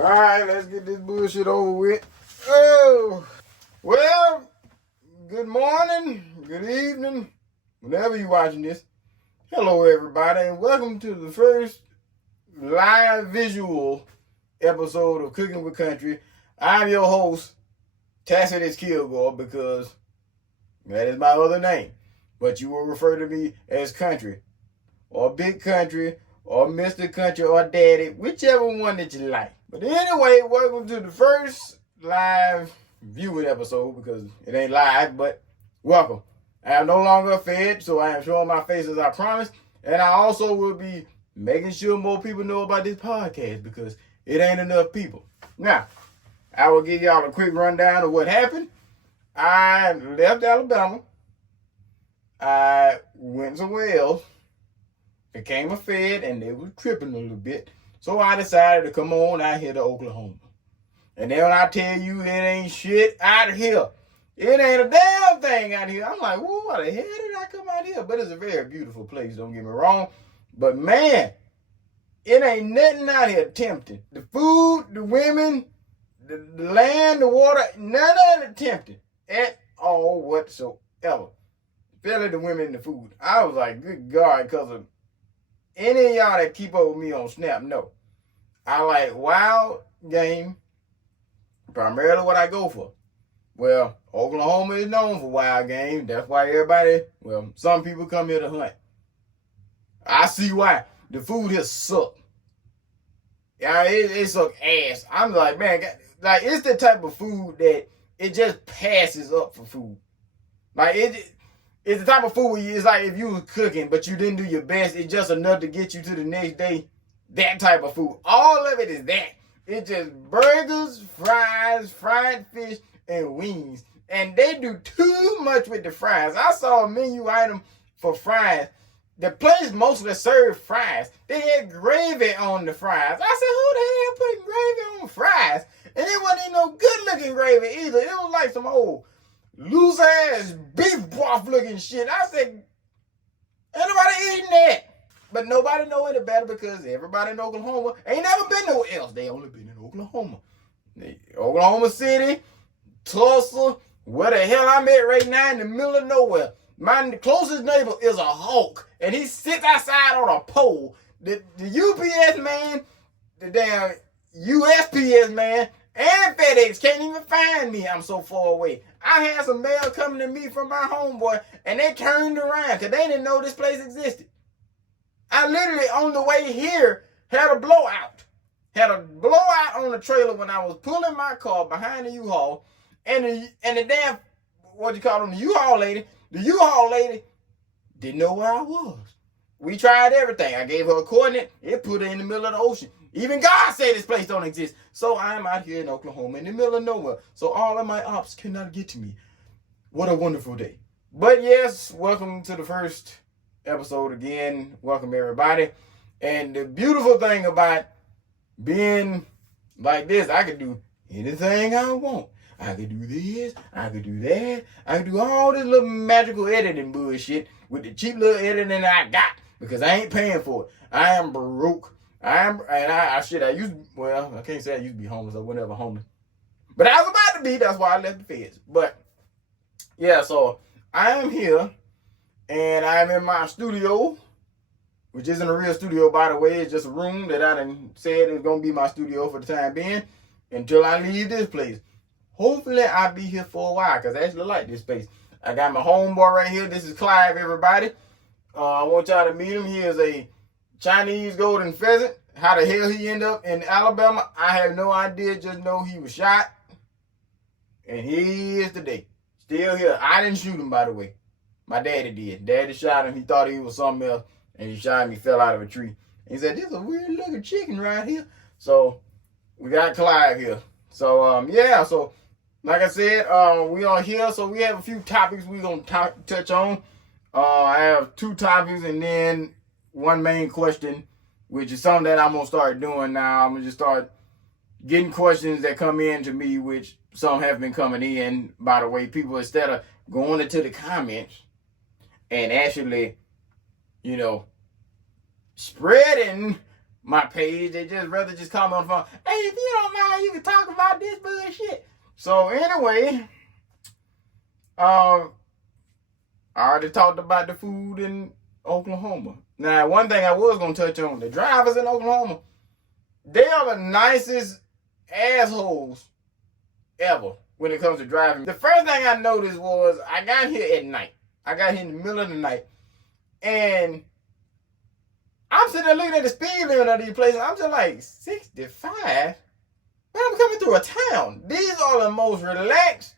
All right, let's get this bullshit over with. Oh, well, good morning, good evening, whenever you're watching this. Hello, everybody, and welcome to the first live visual episode of Cooking with Country. I'm your host, Tacitus Kilgore, because that is my other name. But you will refer to me as Country, or Big Country, or Mr. Country, or Daddy, whichever one that you like. But anyway, welcome to the first live viewing episode, because it ain't live, but welcome. I am no longer fed, so I am showing my face as I promised. And I also will be making sure more people know about this podcast, because it ain't enough people. Now, I will give y'all a quick rundown of what happened. I left Alabama. I went somewhere else, became a Fed, and they was tripping a little bit. So I decided to come on out here to Oklahoma. And then when I tell you it ain't shit out here, it ain't a damn thing out here. I'm like, whoa, why the hell did I come out here? But it's a very beautiful place, don't get me wrong. But man, it ain't nothing out here tempting. The food, the women, the land, the water, none of it tempting at all whatsoever. Especially the women and the food. I was like, good God, because of any of y'all that keep up with me on Snap, no. I like wild game, primarily what I go for. Well, Oklahoma is known for wild game. That's why some people come here to hunt. I see why. The food here suck. Yeah, it suck ass. I'm like, man, like it's the type of food that it just passes up for food. Like it's the type of food where it's like if you were cooking, but you didn't do your best, it's just enough to get you to the next day. That type of food. All of it is that. It's just burgers, fries, fried fish, and wings. And they do too much with the fries. I saw a menu item for fries. The place mostly served fries. They had gravy on the fries. I said, who the hell putting gravy on fries? And it wasn't even no good looking gravy either. It was like some old loose ass beef broth looking shit. I said, ain't nobody eating that. But nobody know any better because everybody in Oklahoma ain't never been nowhere else. They only been in Oklahoma. Oklahoma City, Tulsa, where the hell I'm at right now in the middle of nowhere. My closest neighbor is a hawk, and he sits outside on a pole. The UPS man, the damn USPS man, and FedEx can't even find me. I'm so far away. I had some mail coming to me from my homeboy, and they turned around because they didn't know this place existed. I literally, on the way here, had a blowout. Had a blowout on the trailer when I was pulling my car behind the U-Haul, and the damn, the U-Haul lady, didn't know where I was. We tried everything. I gave her a coordinate. It put her in the middle of the ocean. Even God said this place don't exist. So I'm out here in Oklahoma in the middle of nowhere. So all of my ops cannot get to me. What a wonderful day. But yes, welcome to the first episode again. Welcome everybody. And the beautiful thing about being like this, I could do anything I want. I could do this, I could do that, I could do all this little magical editing bullshit with the cheap little editing I got because I ain't paying for it. I am broke. I can't say I used to be homeless. I was never homeless. But I was about to be, that's why I left the feds. But yeah, so I am here and I'm in my studio, which isn't a real studio, by the way. It's just a room that I done said is going to be my studio for the time being until I leave this place. Hopefully, I'll be here for a while because I actually like this space. I got my homeboy right here. This is Clive, everybody. I want y'all to meet him. He is a Chinese golden pheasant. How the hell he ended up in Alabama, I have no idea. Just know he was shot. And he is today. Still here. I didn't shoot him, by the way. My daddy did. Daddy shot him. He thought he was something else. And he shot him. He fell out of a tree. He said, this is a weird looking chicken right here. So, we got Clive here. So, yeah. So, like I said, we are here. So, we have a few topics we're going to touch on. I have two topics and then one main question, which is something that I'm going to start doing now. I'm going to just start getting questions that come in to me, which some have been coming in, by the way. People, instead of going into the comments and actually, spreading my page. They just rather just call me on the phone. Hey, if you don't mind, you can talk about this bullshit. So anyway, I already talked about the food in Oklahoma. Now, one thing I was gonna touch on: the drivers in Oklahoma. They are the nicest assholes ever when it comes to driving. The first thing I noticed was I got here at night. I got here in the middle of the night, and I'm sitting there looking at the speed limit of these places. I'm just like, 65? Man, I'm coming through a town. These are the most relaxed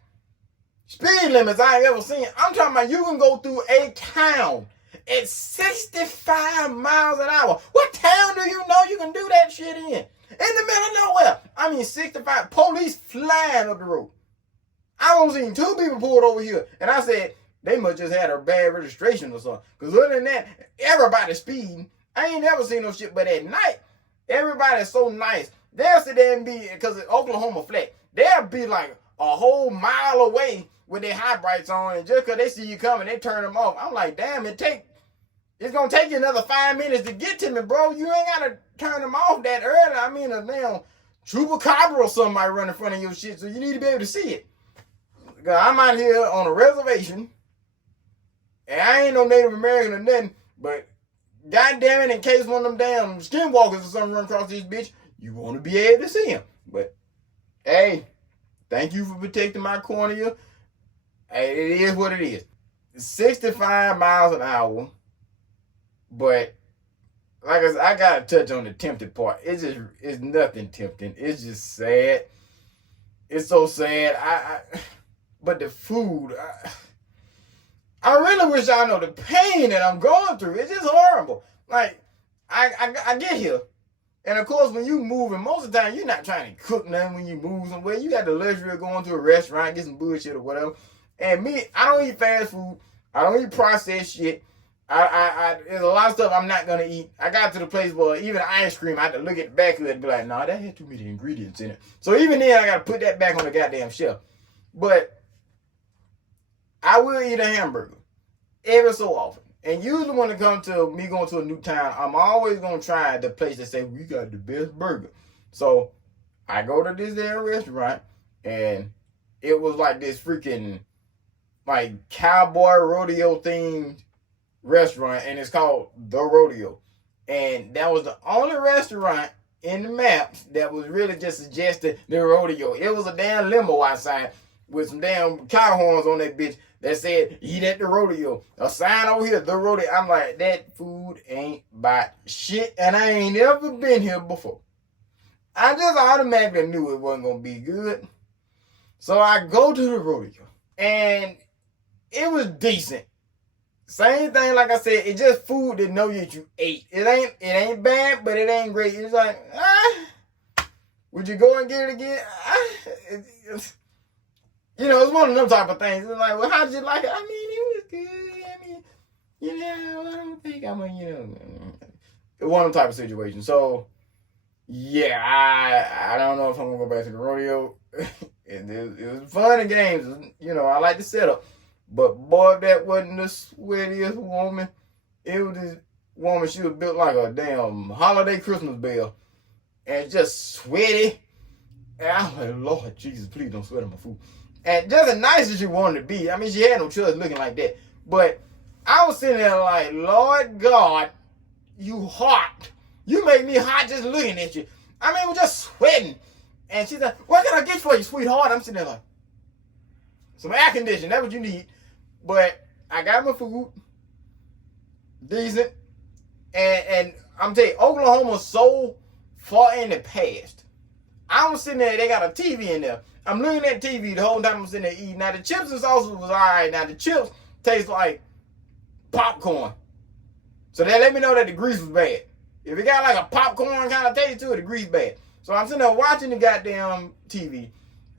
speed limits I ain't ever seen. I'm talking about you can go through a town at 65 miles an hour. What town do you know you can do that shit in? In the middle of nowhere. I mean, 65. Police flying up the road. I only seen 2 people pulled over here. And I said, they must just had a bad registration or something. Because other than that, everybody's speeding. I ain't never seen no shit. But at night, everybody's so nice. They'll sit there and be, because it's Oklahoma flat, they'll be like a whole mile away with their high brights on. And just because they see you coming, they turn them off. I'm like, damn, it's going to take you another 5 minutes to get to me, bro. You ain't got to turn them off that early. I mean, a damn chupacabra or something might run in front of your shit, so you need to be able to see it. I'm out here on a reservation, and I ain't no Native American or nothing, but goddamn it, in case one of them damn skinwalkers or something run across this bitch, you want to be able to see him. But, hey, thank you for protecting my cornea. Hey, it is what it is. 65 miles an hour. But like I said, I gotta touch on the tempting part. It's nothing tempting. It's just sad. It's so sad. But the food, I really wish y'all know the pain that I'm going through. It's just horrible. Like I get here, and of course when you moving, most of the time you're not trying to cook nothing when you move somewhere. You got the luxury of going to a restaurant, get some bullshit or whatever. And me, I don't eat fast food. I don't eat processed shit. There's a lot of stuff I'm not gonna eat. I got to the place where even ice cream, I had to look at the back of it and be like, nah, that had too many ingredients in it. So even then, I gotta put that back on the goddamn shelf. But I will eat a hamburger every so often. And usually when it comes to me going to a new town, I'm always gonna try the place that say we got the best burger. So I go to this there restaurant, and it was like this freaking like cowboy rodeo themed restaurant, and it's called The Rodeo. And that was the only restaurant in the maps that was really just suggesting the rodeo. It was a damn limo outside with some damn cow horns on that bitch that said, eat at the rodeo. A sign over here, The Rodeo. I'm like, that food ain't about shit, and I ain't ever been here before. I just automatically knew it wasn't going to be good. So I go to the rodeo, and it was decent. Same thing, like I said, it's just food that know that you ate. It ain't bad, but it ain't great. It's like, would you go and get it again? It's one of them type of things. It's like, well, how did you like it? I mean, it was good. I mean, I don't think I'm one of them type of situations. So, yeah, I don't know if I'm gonna go back to the rodeo. It was fun and games. I like the setup. But boy, that wasn't the sweatiest woman. It was this woman, she was built like a damn holiday Christmas bell. And just sweaty. And I was like, Lord Jesus, please don't sweat on my food. And just as nice as she wanted to be. I mean, she had no choice looking like that. But I was sitting there like, Lord God, you hot. You make me hot just looking at you. I mean, we're just sweating. And she's like, what can I get for you, sweetheart? I'm sitting there like, some air conditioning, that's what you need. But I got my food, decent, and I'm telling you, Oklahoma's so far in the past. I was sitting there, they got a TV in there. I'm looking at TV the whole time I'm sitting there eating. Now the chips and sauces was alright. Now the chips taste like popcorn. So that let me know that the grease was bad. If it got like a popcorn kind of taste to it, the grease bad. So I'm sitting there watching the goddamn TV,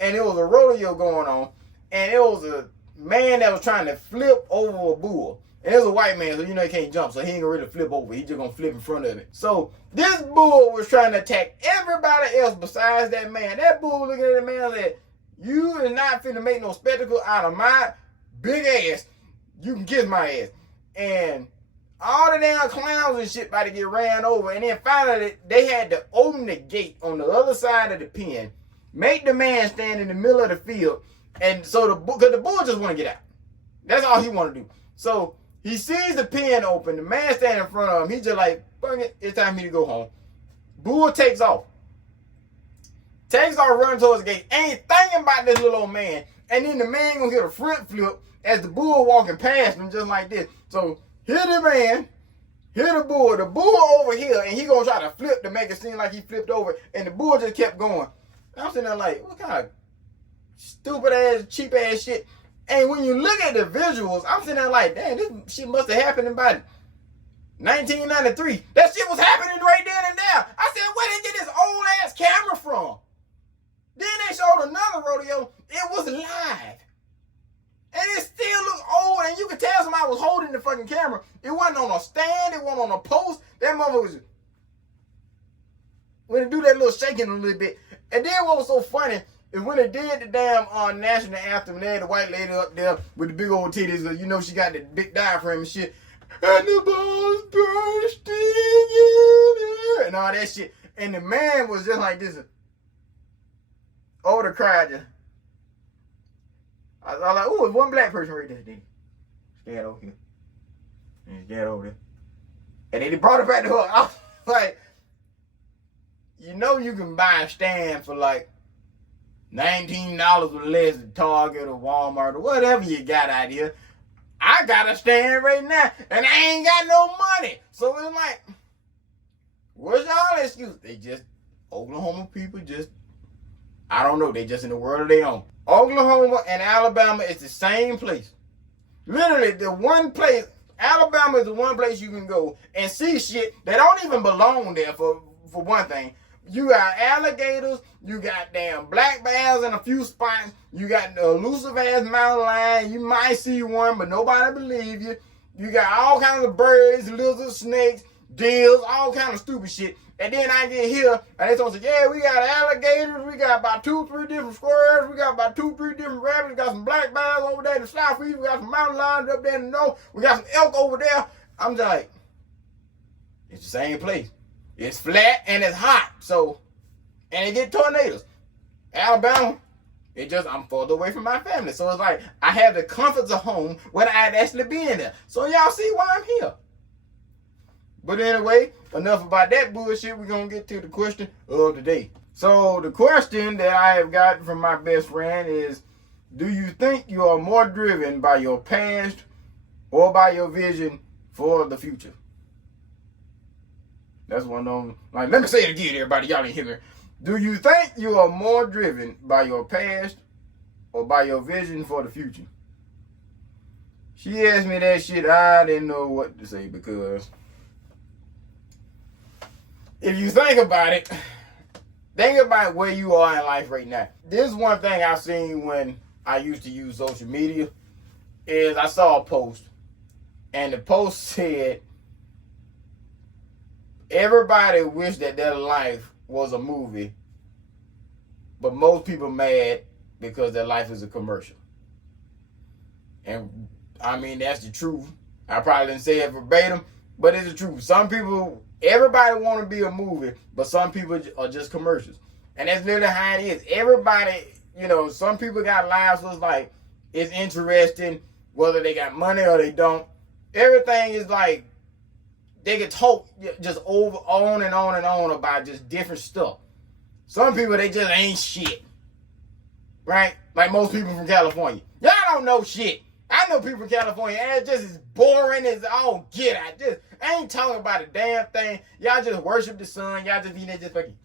and it was a rodeo going on, and it was a man that was trying to flip over a bull. And it was a white man, so he can't jump, so he ain't gonna really flip over. He just gonna flip in front of it. So this bull was trying to attack everybody else besides that man. That bull looking at the man and said, you is not finna make no spectacle out of my big ass. You can kiss my ass. And All the damn clowns and shit about to get ran over. And then finally, they had to open the gate on the other side of the pen, make the man stand in the middle of the field. And so because the bull just want to get out. That's all he want to do. So he sees the pen open. The man standing in front of him. He's just like, fuck it, it's time for me to go home. Bull takes off. Running towards the gate. Ain't thinking about this little old man. And then the man gonna get a front flip as the bull walking past him just like this. So here the man, here the bull over here, and he gonna try to flip to make it seem like he flipped over, and the bull just kept going. I'm sitting there like, what kind of stupid ass, cheap ass shit. And when you look at the visuals, I'm sitting there like, damn, this shit must have happened in about 1993. That shit was happening right then and there. I said, where did they get this old ass camera from? Then they showed another rodeo. It was live. And it still looks old, and you could tell somebody was holding the fucking camera. It wasn't on a stand, it wasn't on a post. That motherfucker was, when it do that little shaking a little bit. And then what was so funny is when they did the damn national anthem, they had the white lady up there with the big old titties, you know she got the big diaphragm and shit. And the balls bursting in and all that shit. And the man was just like this. Over the crowd just. I was like, ooh, it's one black person right there. Then stand over here. And stand over there. And then he brought it back to her. I was like, you know you can buy a stand for like $19 or less at Target or Walmart or whatever you got out here. I got a stand right now, and I ain't got no money. So it's like, what's y'all excuse? They just, Oklahoma people just, I don't know, they just in the world of their own. Oklahoma and Alabama is the same place. Literally, the one place, Alabama is the one place you can go and see shit that don't even belong there for one thing. You got alligators, you got damn black bears in a few spots, you got the elusive ass mountain lion, you might see one, but nobody believe you. You got all kinds of birds, lizards, snakes, deers, all kinds of stupid shit. And then I get here, and they told me, yeah, we got alligators, we got about 2-3 different squirrels, we got about 2-3 different rabbits, we got some black bears over there in the southeast, we got some mountain lions up there in the north, we got some elk over there. I'm just like, it's the same place. It's flat and it's hot, so, and it get tornadoes. Alabama, I'm further away from my family, so it's like, I have the comforts of home without actually being there. So y'all see why I'm here. But anyway, enough about that bullshit. We're going to get to the question of the day. So the question that I have gotten from my best friend is, do you think you are more driven by your past or by your vision for the future? That's one of them. Like, let me say it again, everybody. Y'all didn't hear me. Do you think you are more driven by your past or by your vision for the future? She asked me that shit. I didn't know what to say because if you think about it, think about where you are in life right now. This is one thing I've seen when I used to use social media is I saw a post, and the post said, everybody wish that their life was a movie, but most people mad because their life is a commercial. And I mean, that's the truth. I probably didn't say it verbatim, but it's the truth. Some people, everybody want to be a movie, but some people are just commercials. And that's literally how it is. Everybody, you know, some people got lives so it's like, it's interesting whether they got money or they don't. Everything is like, they can talk just on and on and on about just different stuff. Some people, they just ain't shit. Right? Like most people from California. Y'all don't know shit. I know people from California, and it's just as boring as all get out. I ain't talking about a damn thing. Y'all just worship the sun. Y'all just be there just fucking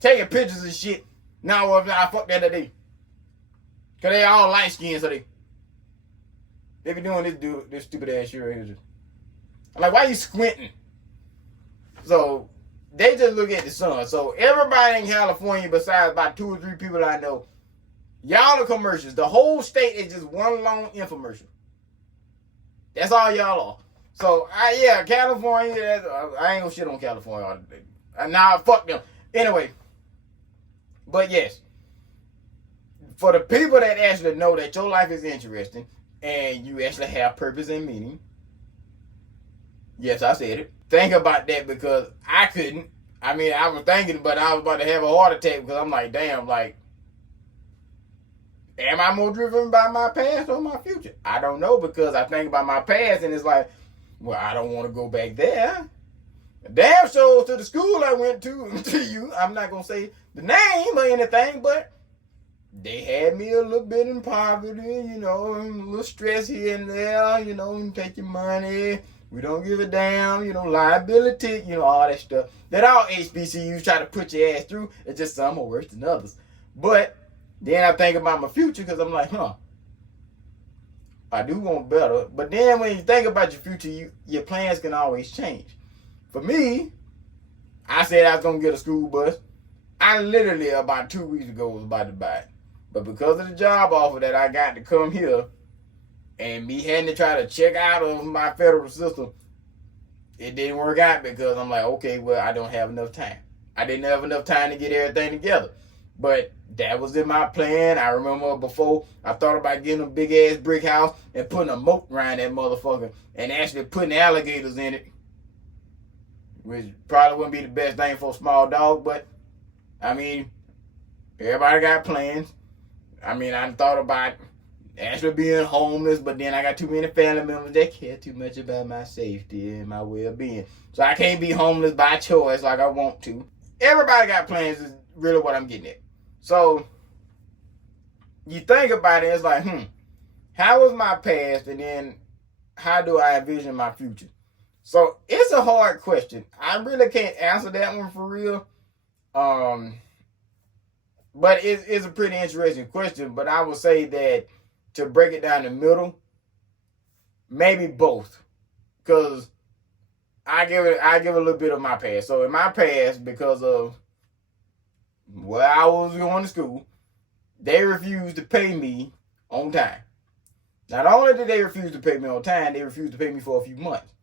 taking pictures and shit. Now I fucked that day. Cause they all light skinned, so they be doing this stupid ass shit right here. I'm like, why you squinting? So they just look at the sun. So everybody in California, besides about 2 or 3 people I know, y'all are commercials. The whole state is just one long infomercial. That's all y'all are. So California. I ain't gonna shit on California. Nah, fuck them. Anyway, but yes, for the people that actually know that your life is interesting and you actually have purpose and meaning, Yes, I said it. Think about that because I couldn't. I mean, I was thinking, but I was about to have a heart attack because I'm like, damn, like, am I more driven by my past or my future? I don't know because I think about my past and it's like, well, I don't want to go back there. Damn sure to the school I went to you. I'm not going to say the name or anything, but they had me a little bit in poverty, you know, a little stress here and there, you know, take your money. We don't give a damn, you know, liability, you know, all that stuff. That all HBCUs try to put your ass through. It's just some are worse than others. But then I think about my future because I'm like, I do want better. But then when you think about your future, your plans can always change. For me, I said I was going to get a school bus. I literally, about 2 weeks ago, was about to buy it. But because of the job offer that I got to come here and me having to try to check out of my federal system, it didn't work out because I'm like, okay, well, I don't have enough time. I didn't have enough time to get everything together. But that was in my plan. I remember before I thought about getting a big ass brick house and putting a moat around that motherfucker and actually putting alligators in it, which probably wouldn't be the best thing for a small dog, but I mean, everybody got plans. I mean, I thought about actually being homeless, but then I got too many family members that care too much about my safety and my well-being. So I can't be homeless by choice like I want to. Everybody got plans is really what I'm getting at. So you think about it, it's like, how was my past and then how do I envision my future? So it's a hard question. I really can't answer that one for real. But it's a pretty interesting question. But I would say that to break it down the middle, maybe both. Because I give a little bit of my past. So in my past, because of where I was going to school, they refused to pay me on time. Not only did they refuse to pay me on time, they refused to pay me for a few months.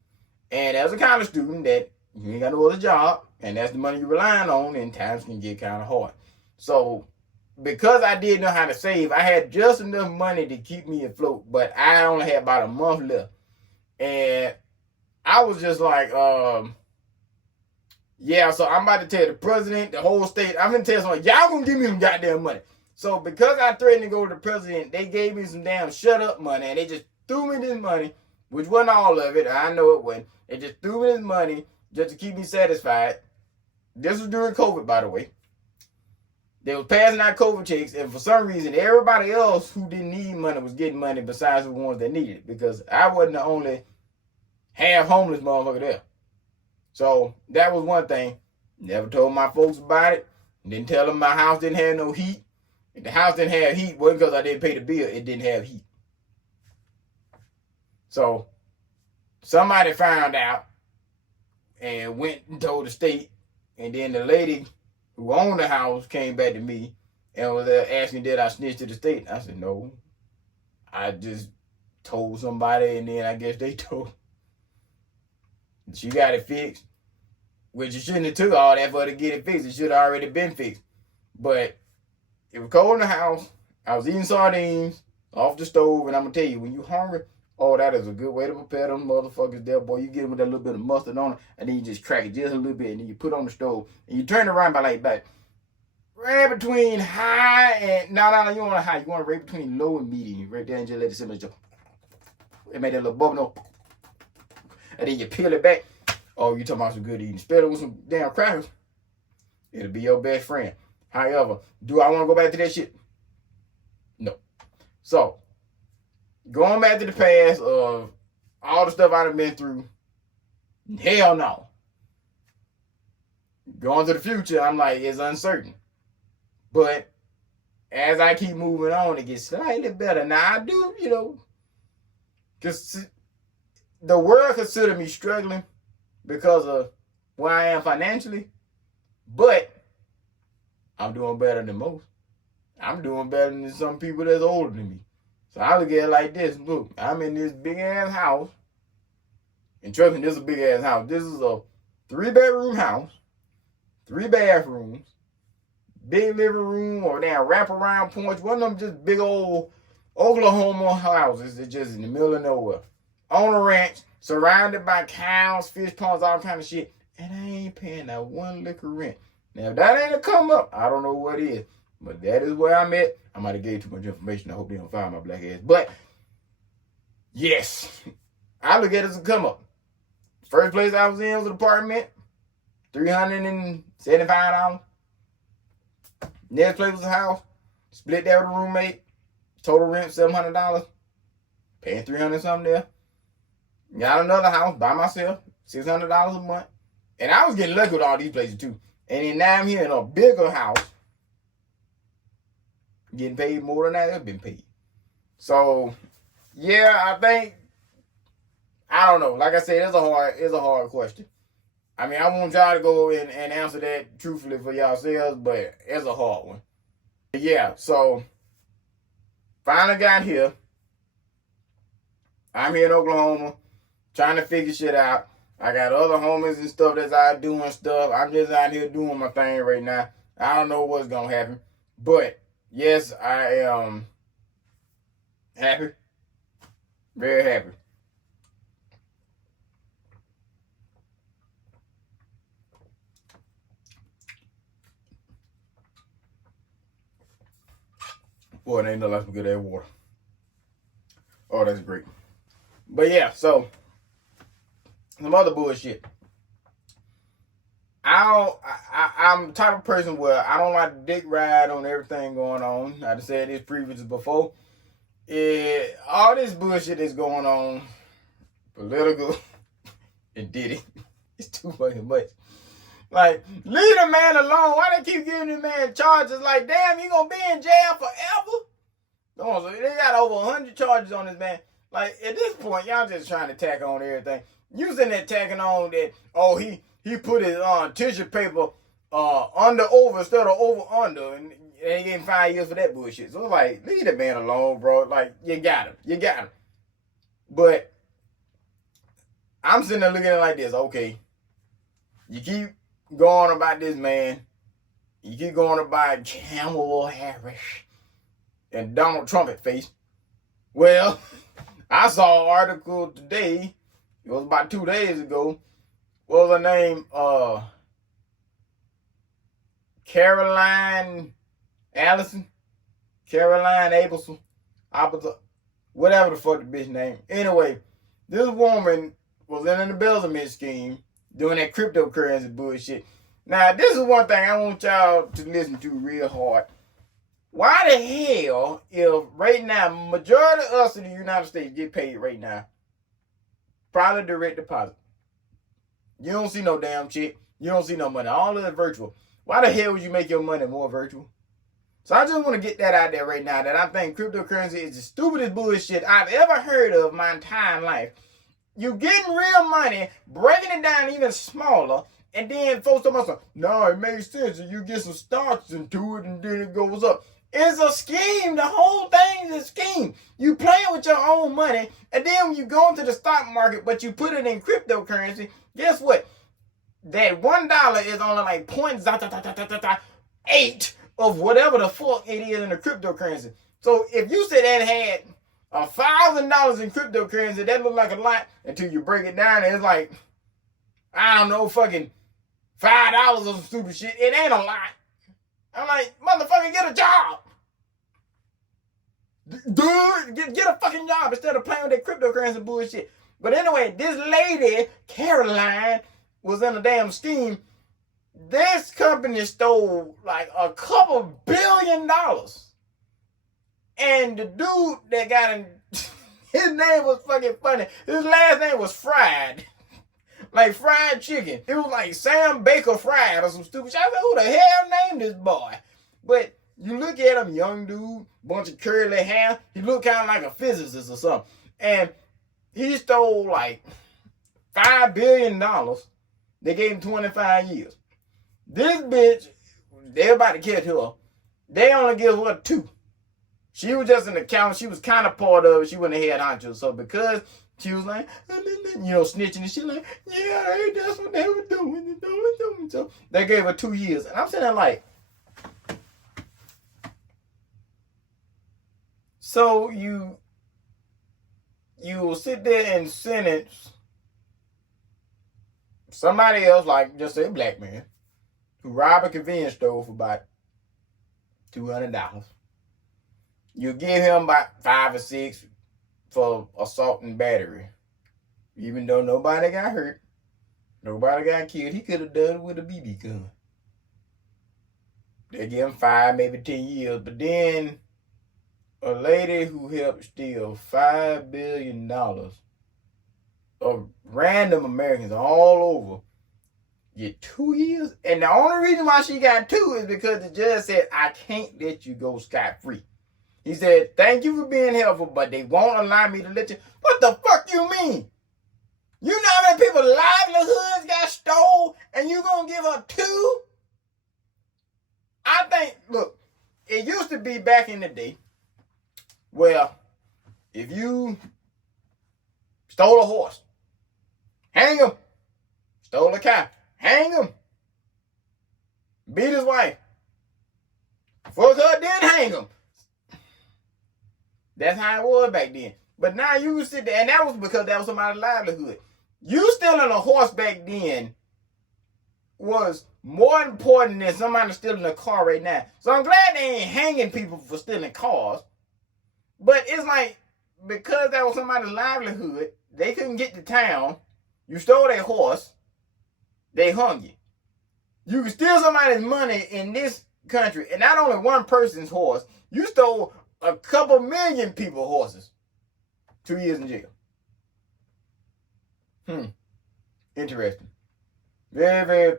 And as a college student, that you ain't got no other job, and that's the money you're relying on, and times can get kind of hard. So because I did know how to save, I had just enough money to keep me afloat, but I only had about a month left. And I was just like, yeah, so I'm about to tell the president, the whole state, I'm going to tell someone, y'all going to give me some goddamn money. So because I threatened to go to the president, they gave me some damn shut up money, and they just threw me this money, which wasn't all of it. I know it wasn't. They just threw me this money just to keep me satisfied. This was during COVID, by the way. They was passing out COVID checks, and for some reason, everybody else who didn't need money was getting money besides the ones that needed it, because I wasn't the only half homeless motherfucker there. So that was one thing. Never told my folks about it. Didn't tell them my house didn't have no heat. If the house didn't have heat, wasn't because I didn't pay the bill. It didn't have heat. So somebody found out and went and told the state, and then the lady who owned the house came back to me and was asking, did I snitch to the state? I said, no. I just told somebody, and then I guess they told. She got it fixed, which it shouldn't have took all that for her to get it fixed. It should have already been fixed. But it was cold in the house. I was eating sardines off the stove, and I'm going to tell you, when you're hungry, oh, that is a good way to prepare them motherfuckers there, boy. You get them with that little bit of mustard on it, and then you just crack it just a little bit, and then you put it on the stove, and you turn it around by like that. Right between high and, no, you don't want high. You want it right between low and medium. Right there, and just let it simmer. It made that little bubble, and then you peel it back. Oh, you talking about some good eating. Spill it with some damn crackers. It'll be your best friend. However, do I want to go back to that shit? No. So, going back to the past of all the stuff I've been through, hell no. Going to the future, I'm like, it's uncertain. But as I keep moving on, it gets slightly better. Now, I do, because the world consider me struggling because of where I am financially, but I'm doing better than most. I'm doing better than some people that's older than me. So I look at it like this. Look, I'm in this big-ass house. And trust me, this is a big-ass house. This is a 3-bedroom house, 3 bathrooms, big living room or damn wraparound porch. One of them just big old Oklahoma houses. It's just in the middle of nowhere. On a ranch, surrounded by cows, fish ponds, all kind of shit, and I ain't paying that one lick of rent. Now, if that ain't a come up, I don't know what is. But that is where I'm at. I might have gave too much information. I hope they don't find my black ass. But, yes, I look at it as a come up. First place I was in was an apartment, $375. Next place was a house. Split that with a roommate. Total rent $700. Paying $300 something there. Got another house by myself, $600 a month. And I was getting lucky with all these places too. And then now I'm here in a bigger house, getting paid more than I've been paid. So, yeah, I think, I don't know. Like I said, it's a hard question. I mean, I want y'all to go and answer that truthfully for yourselves, but it's a hard one. Yeah, so finally got here. I'm here in Oklahoma, trying to figure shit out. I got other homies and stuff that's out doing stuff. I'm just out here doing my thing right now. I don't know what's gonna happen, but yes, I am happy, very happy. Boy, it ain't nothing like some good air water. Oh, that's great. But yeah, so some other bullshit. I'm the type of person where I don't like to dick ride on everything going on. I've said this previously before. All this bullshit that's going on, political, and Diddy, it's too fucking much. Like, leave the man alone. Why they keep giving this man charges? Like, damn, you gonna be in jail forever? No, so they got over 100 charges on this man. Like, at this point, y'all just trying to tack on everything. You sitting there tacking on that, oh, he put his tissue paper under over instead of over under, and he getting 5 years for that bullshit. So it's like, leave the man alone, bro. Like, you got him. But I'm sitting there looking at it like this. Okay, you keep going about this man. You keep going about Kamala Harris and Donald Trump at face. Well, I saw an article today. It was about 2 days ago. What was her name? Caroline Allison? Caroline Abelson? Whatever the fuck the bitch name. Anyway, this woman was in an embezzlement scheme doing that cryptocurrency bullshit. Now, this is one thing I want y'all to listen to real hard. Why the hell, if right now, majority of us in the United States get paid right now, probably direct deposit. You don't see no damn check. You don't see no money. All of it virtual. Why the hell would you make your money more virtual? So I just want to get that out there right now, that I think cryptocurrency is the stupidest bullshit I've ever heard of my entire life. You getting real money, breaking it down even smaller, and then folks talking about, no, it makes sense. You get some stocks into it, and then it goes up. It's a scheme. The whole thing is a scheme. You playing with your own money, and then when you go into the stock market, but you put it in cryptocurrency, guess what? That $1 is only like 0.8 of whatever the fuck it is in the cryptocurrency. So if you said that had $1,000 in cryptocurrency, that look like a lot until you break it down, and it's like, I don't know, fucking $5 or some stupid shit. It ain't a lot. I'm like, motherfucker, get a job. Dude, get a fucking job instead of playing with that cryptocurrency bullshit. But anyway, this lady, Caroline, was in a damn scheme. This company stole like a couple $1 billion. And the dude that got in, his name was fucking funny. His last name was Fried. Like fried chicken. It was like Sam Baker Fried or some stupid shit. I said, who the hell named this boy? But you look at him, young dude, bunch of curly hair. He looked kind of like a physicist or something. And he stole like $5 billion. They gave him 25 years. This bitch, they about to catch her. They only give her 2. She was just an accountant. She was kind of part of it. She wasn't a head honcho. So because she was like, snitching and shit, like, yeah, that's what they were doing. So they gave her 2 years. And I'm sitting there like, so you will sit there and sentence somebody else, like just say a black man, who robbed a convenience store for about $200, you give him about 5 or 6 for assault and battery. Even though nobody got hurt, nobody got killed, he could have done it with a BB gun. They give him 5, maybe 10 years. But then a lady who helped steal $5 billion of random Americans all over get 2 years. And the only reason why she got 2 is because the judge said, I can't let you go scot-free. He said, thank you for being helpful, but they won't allow me to let you. What the fuck you mean? You know how many people's livelihoods got stole and you gonna give her 2? I think, look, it used to be back in the day, well, if you stole a horse, hang him. Stole a cow, hang him. Beat his wife. Fuck her, then hang him. That's how it was back then. But now you can sit there, and that was because that was somebody's livelihood. You stealing a horse back then was more important than somebody stealing a car right now. So I'm glad they ain't hanging people for stealing cars. But it's like, because that was somebody's livelihood, they couldn't get to town. You stole their horse, they hung you. You can steal somebody's money in this country, and not only one person's horse, you stole a couple million people's horses. 2 years in jail. Interesting. Very, very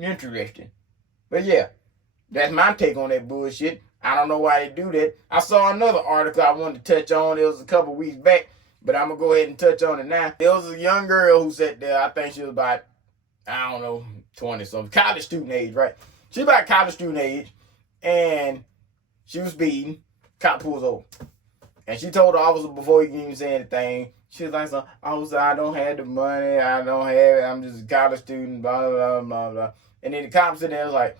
interesting. But yeah, that's my take on that bullshit. I don't know why they do that. I saw another article I wanted to touch on. It was a couple weeks back, but I'm going to go ahead and touch on it now. There was a young girl who sat there. I think she was about, 20-something. College student age, right? She about college student age, and she was speeding. Cop pulls over. And she told the officer before he can even say anything, she was like, officer, I don't have the money. I don't have it. I'm just a college student, blah, blah, blah, blah. And then the cop sitting there was like,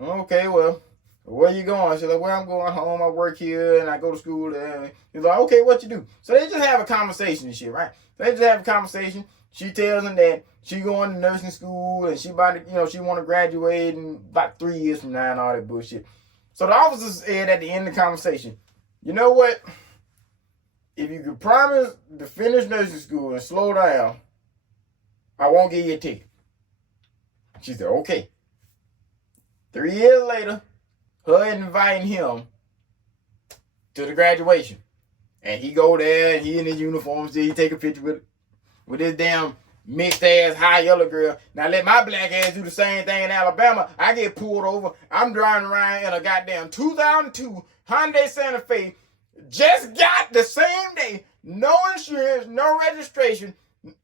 okay, well, where you going? She's like, well, I'm going home. I work here and I go to school there. He's like, okay, what you do? So they just have a conversation and shit, right? They just have a conversation. She tells him that she going to nursing school and she about to, she want to graduate in about 3 years from now and all that bullshit. So the officer said at the end of the conversation, you know what? If you could promise to finish nursing school and slow down, I won't give you a ticket. She said, okay. 3 years later, her inviting him to the graduation. And he go there, and he in his uniform, so he take a picture with this damn mixed ass high yellow girl. Now let my black ass do the same thing in Alabama. I get pulled over. I'm driving around in a goddamn 2002 Hyundai Santa Fe. Just got the same day. No insurance, no registration,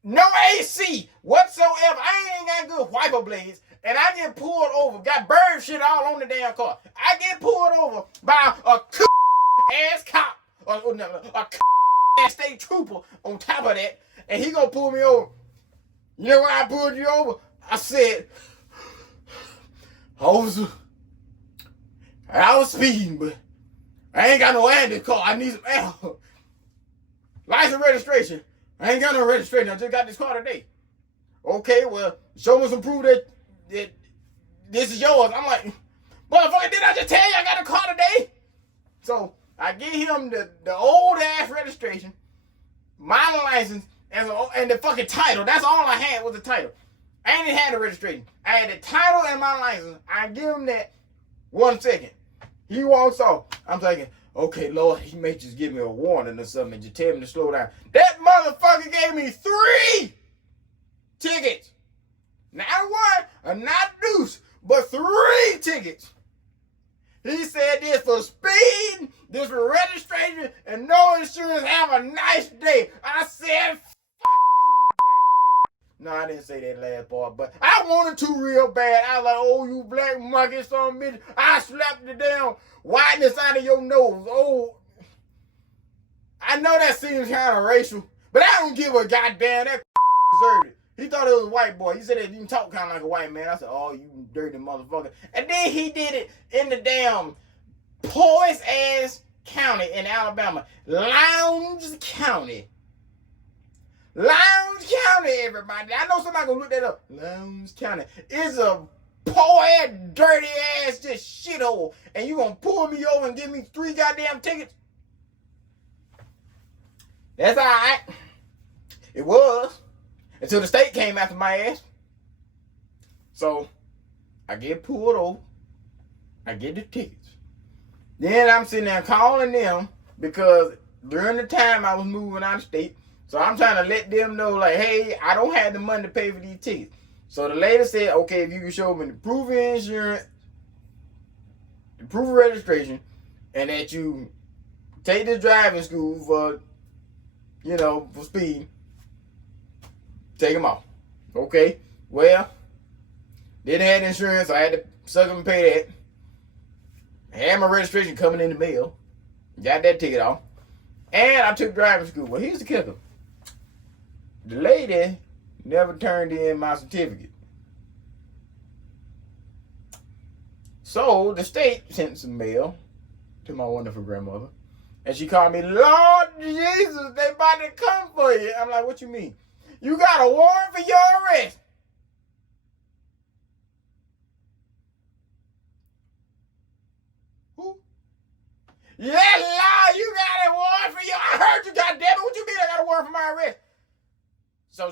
no AC whatsoever. I ain't got good wiper blades. And I get pulled over. Got bird shit all on the damn car. I get pulled over by a ass cop. A ass state trooper on top of that. And he gonna pull me over. You know why I pulled you over? I said, officer, I was speeding, but I ain't got no air in this car. I need some air. License registration. I ain't got no registration. I just got this car today. Okay, well, show me some proof that this is yours. I'm like, motherfucker, did I just tell you I got a car today? So I give him the old ass registration, my license, and the fucking title. That's all I had was the title. I ain't even had the registration. I had the title and my license. I give him that 1 second. He walks off. I'm thinking, okay, Lord, he may just give me a warning or something and just tell me to slow down. That motherfucker gave me 3 tickets. Not one, or not deuce, but 3 tickets. He said this for speed, this for registration, and no insurance. Have a nice day. I said, f*** you. No, I didn't say that last part, but I wanted to real bad. I was like, oh, you black monkey son of a bitch. I slapped the damn whiteness out of your nose. Oh, I know that seems kind of racial, but I don't give a goddamn. That deserved it. He thought it was a white boy. He said that you can talk kind of like a white man. I said, oh, you dirty motherfucker. And then he did it in the damn poorest ass county in Alabama. Lowndes County. Lowndes County, everybody. I know somebody gonna look that up. Lowndes County is a poor ass, dirty ass, just shithole. And you gonna pull me over and give me 3 goddamn tickets? That's alright. It was. Until the state came after my ass. So, I get pulled over. I get the tickets. Then I'm sitting there calling them because during the time I was moving out of state, so I'm trying to let them know, like, hey, I don't have the money to pay for these tickets. So the lady said, okay, if you can show me the proof of insurance, the proof of registration, and that you take this driving school for, for speed, take them off. Okay, well, didn't have insurance, so I had to suck them and pay that. Had my registration coming in the mail. Got that ticket off. And I took driving school. Well, here's the kicker. The lady never turned in my certificate. So the state sent some mail to my wonderful grandmother. And she called me, Lord Jesus, they about to come for you. I'm like, what you mean? You got a warrant for your arrest. Who? Yeah, Lord, you got a warrant for your. I heard you, goddamn it. What you mean I got a warrant for my arrest? So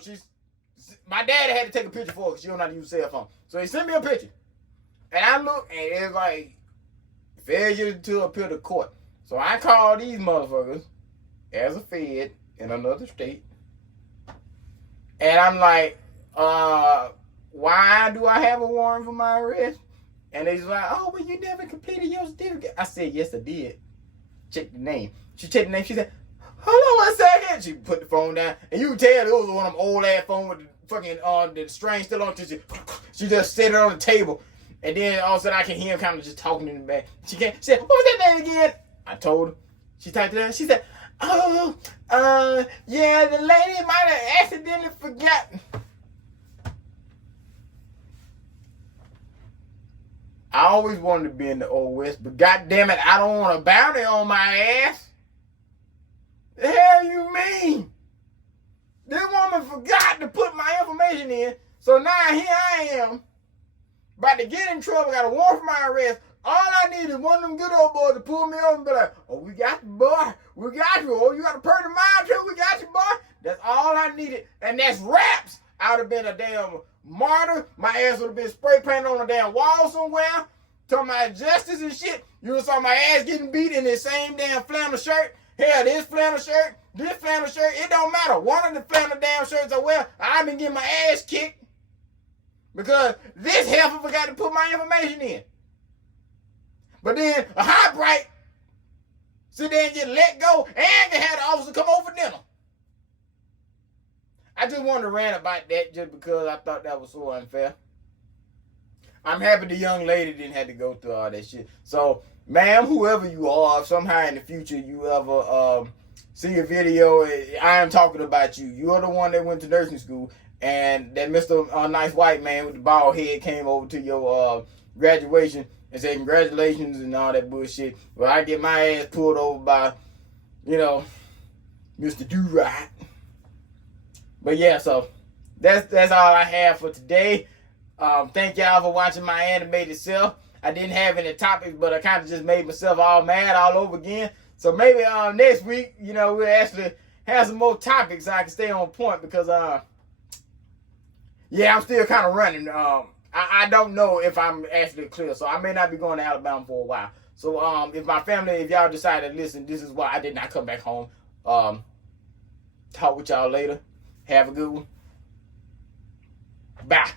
my dad had to take a picture for her because she don't know how to use a cell phone. So he sent me a picture. And I looked, and it was like, failure to appeal to court. So I called these motherfuckers as a fed in another state. And I'm like, why do I have a warrant for my arrest? And they was like, oh, well, you never completed your certificate. I said, yes, I did. Check the name. She checked the name. She said, hold on 1 second. She put the phone down. And you can tell it was one of them old ass phones with the fucking, the string still on. She just set it on the table. And then all of a sudden I can hear him kind of just talking in the back. She said, what was that name again? I told her. She typed it in. She said, oh, yeah, the lady might have accidentally forgotten. I always wanted to be in the Old West, but goddamn it, I don't want a bounty on my ass. The hell you mean? This woman forgot to put my information in, so now here I am, about to get in trouble, got a warrant for my arrest. All I need is one of them good old boys to pull me over and be like, oh, we got you, boy. We got you. Oh, you got a perfect mind, too? We got you, boy. That's all I needed. And that's raps. I would have been a damn martyr. My ass would have been spray painted on a damn wall somewhere. Talking about justice and shit. You would have saw my ass getting beat in this same damn flannel shirt. Hell, this flannel shirt, it don't matter. One of the flannel damn shirts I wear, I've been getting my ass kicked because this heifer forgot to put my information in. But then a hot bright sit there and get let go and can have the officer come over for dinner. I just wanted to rant about that just because I thought that was so unfair. I'm happy the young lady didn't have to go through all that shit. So, ma'am, whoever you are, if somehow in the future you ever see a video, I am talking about you. You're the one that went to nursing school, and that Mr. Nice White Man with the bald head came over to your graduation and said congratulations and all that bullshit. Well, I get my ass pulled over by, Mr. Do-Right. But yeah, so that's all I have for today. Thank y'all for watching my animated self. I didn't have any topics, but I kind of just made myself all mad all over again. So maybe next week, we'll actually have some more topics so I can stay on point because, I'm still kind of running. I don't know if I'm actually clear, so I may not be going to Alabama for a while. So if my family, if y'all decide to listen, this is why I did not come back home. Talk with y'all later. Have a good one. Bye.